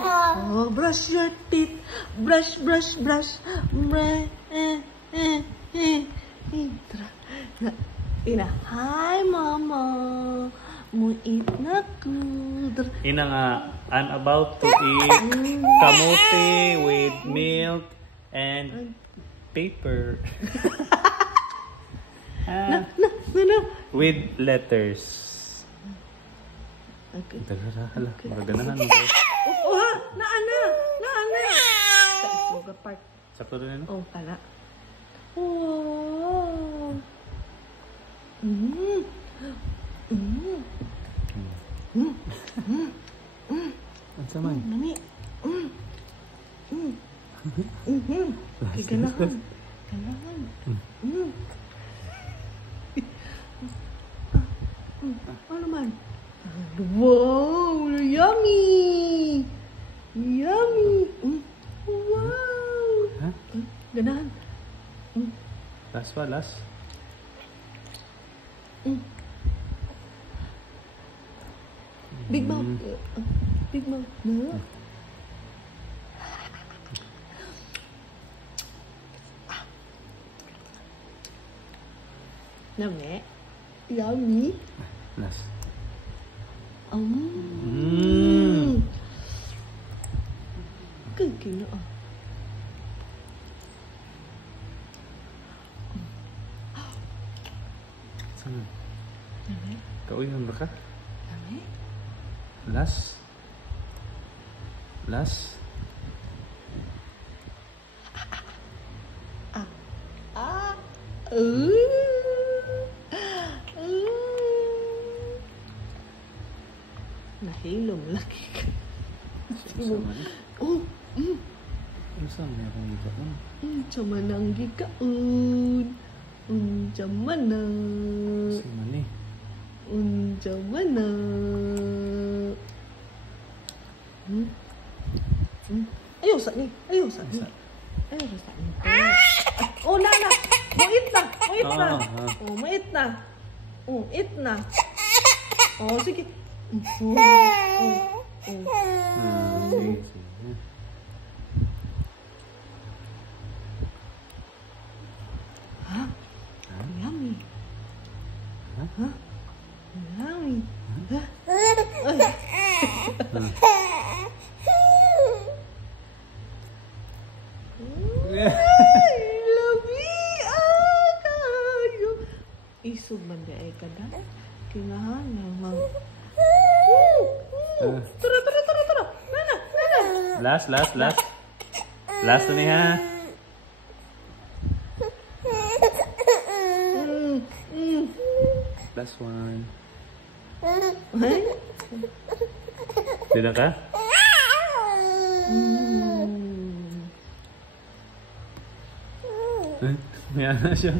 Oh, brush your teeth. Brush, brush, brush. Ina, hi, mama. Mo eat na good. Ina nga, I'm about to eat kamote with milk and paper. No. With letters. Okay. Hala, magaganahan mo. Oh, ha? Naana. Sa Isuga Park. Sakto rin, no? Oh, pala. Oh. Ano saman? Nami. Ganahan. Ano man? Wow! Yummy! Yummy! Wow! Huh? Ganahan. Last pa, last. Big mouth. Big mouth. No. Nami. Yummy. Last. Cooking. Sana. Nami. Kauyan ba ka? Nami. Last. Last. Nahilom laki ka. Oh. Ano saan may akong ikaon? Unsa man ang gikaon? Unsa man na? Saan man eh? Unsa man na? Ayaw sa ni. Ayaw sa ni. Oh, na. Muit na. Oh, muit na. Oh, eat na. Oh, sige. Huh? Yummy. Huh? Yummy. Isog man di ay kada. Kinahan naman. Tara. Nana. Last. Last na niya. Last one. Dito ka? Mayroon na siya.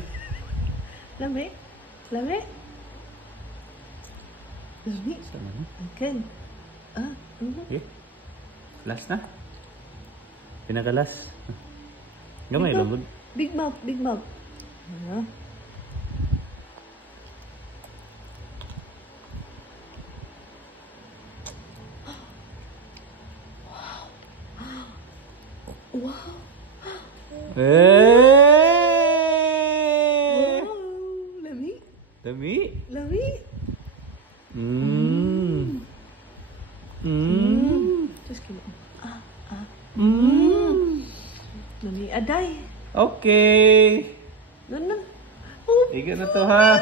Lami. Sama na. Akin. Okay. Last na. Pinaka-last. Gamay lang. Big mouth. Wow. Lami. Just kidding. Lami aday. Okay. Nana. Iga na to ha.